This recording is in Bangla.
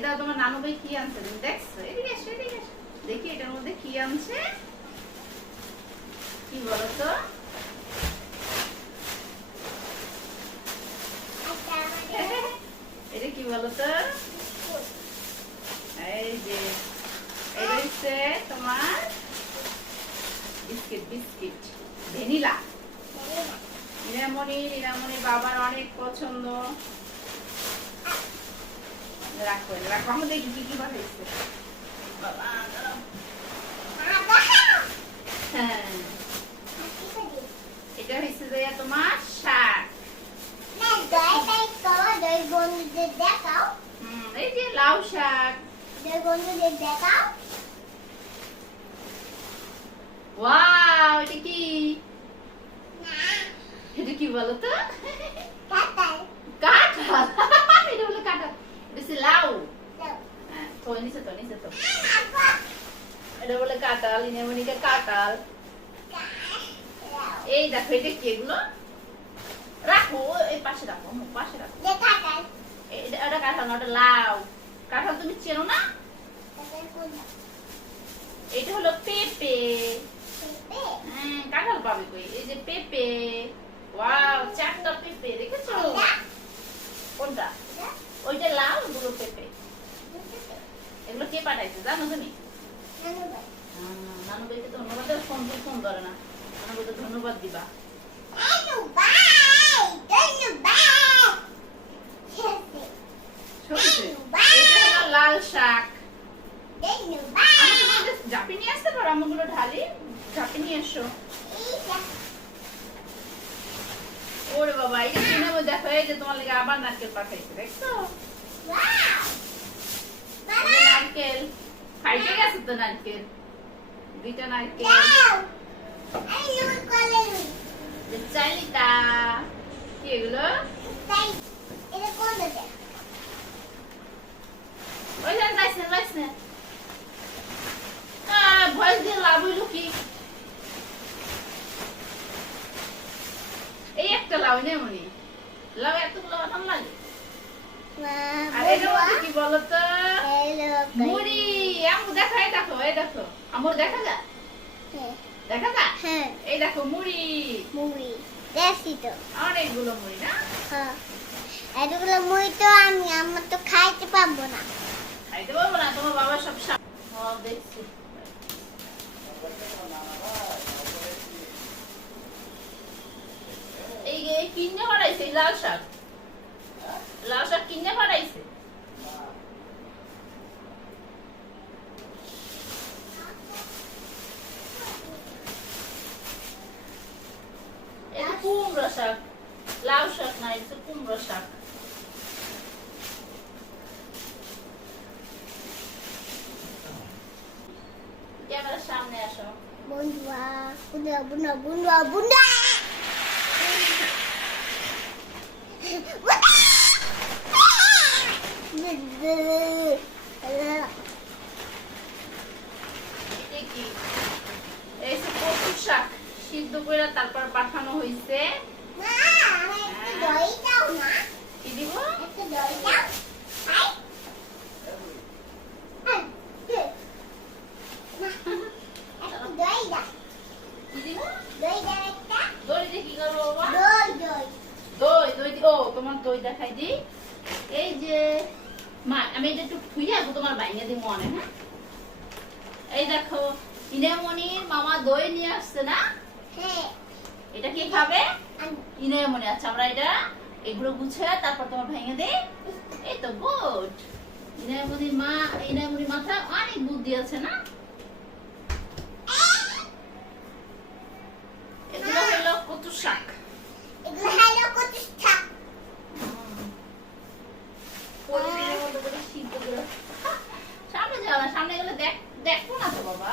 এটা তোমার নানু ভাই কি আনছে তুমি দেখছ? এদিকে এসো এদিকে এসো। দেখি এটার মধ্যে কি আনছে? কি বলো তো এটা কি বলো তো এই যে এটা হচ্ছে তোমার biscuit biscuit. Vanilla. Niramani Niramani বাবার অনেক পছন্দ। রাখো এটা রাখো আমি দেখি কি কি বানাইছে বাবা দাঁড়াও। হ্যাঁ এটা হচ্ছে যে তোমার শাক দেখাও হুম, এই যে লাউ শাক বন্ধুদের দেখাও ওয়াও এটা কি এটা কি বলো তো কাটাই কাঁঠাল এটা হলো কাঁঠাল হচ্ছে লাউ তো নিচে তো নিচে তো এটা বলে কাঁঠাল ইনামনিকে কাঁঠাল এই দেখো এটা কি এগুলো? রাখো এই পাশে রাখো পাশে রাখো। এটা কাঁঠাল না ওটা লাউ কাঁঠাল তুমি চেনো না? এটা হলো পেঁপে। হ্যাঁ কাঁঠাল পাবে কই? এই যে পেঁপে। ওয়াও চারটা পেঁপে দেখেছ? কোনটা? ওইটা লাল ওগুলো পেঁপে। এগুলো কে পাঠাইছে জানো তুমি? নানু ভাইকে ধন্যবাদ ফোন দিয়ে ফোন করে না। নানু ভাইকে ধন্যবাদ দিবা। লাল শাক। জাপি নিয়ে আসতে পারো? আমগুলো ঢালি জাপি নিয়ে এসো ওরে বাবা এই যে কিনে দেখো এই যে তোমার লেগে আবার নারকেল পাঠাইছে দেখছ? নারকেল। ফাইটে গেছে তো নারকেল। দুইটা নারকেল। চাইলিটা কি এগুলো? ওই যে লাইসেন্স লাইসেন্স ভয়েস দিয়ে লাভ হইল কি? এই একটা লাউ নেই মনি লাউ এতগুলো বাদাম লাগে আর এটার কি বলতো? মুড়ি আমু দেখো এই দেখো এই দেখো। আমুর দেখা যা দেখা যা হ্যাঁ। এই দেখো মুড়ি। মুড়ি দেখছি তো। অনেকগুলো মুড়ি না? হ্যাঁ। এতগুলো মুড়ি তো আমি আমার তো খাইতে পারব না। খাইতে পারব না তোমার বাবা সব দেখছি। এই কিনে এই লাল শাক। লাল শাক কিনে পাঠাইছে কুমড়ো শাক, লাউ শাক না এটা কুমড়ো শাক। ক্যামেরার সামনে আসো। বন্ধুয়া বুন্ডা বুন্ডা বুন্ডা বুন্ডা এটা কি এই যে কচুর শাক সিদ্ধ করে তারপর পাঠানো হয়েছে কি দিব? ও তোমার দই দেখাই দি। এই যে মা আমি এটা একটু থুইয়া তোমার বাইনে দিব মনে হ্যাঁ? এই দেখো ইনামনির মামা দই নিয়ে আসছে না? হ্যাঁ। এটা কি খাবে? ইনামনি। আচ্ছা আমরা এটা এগুলো গুছে তারপর তোমার ভেঙে দেই। এই তো গুড। ইনামনির মা ইনামনির মাথা অনেক বুদ্ধি আছে না? এগুলো হলো কচু শাক। এগুলো সামনে যাও না সামনে গেলে দেখ দেখব না তো বাবা।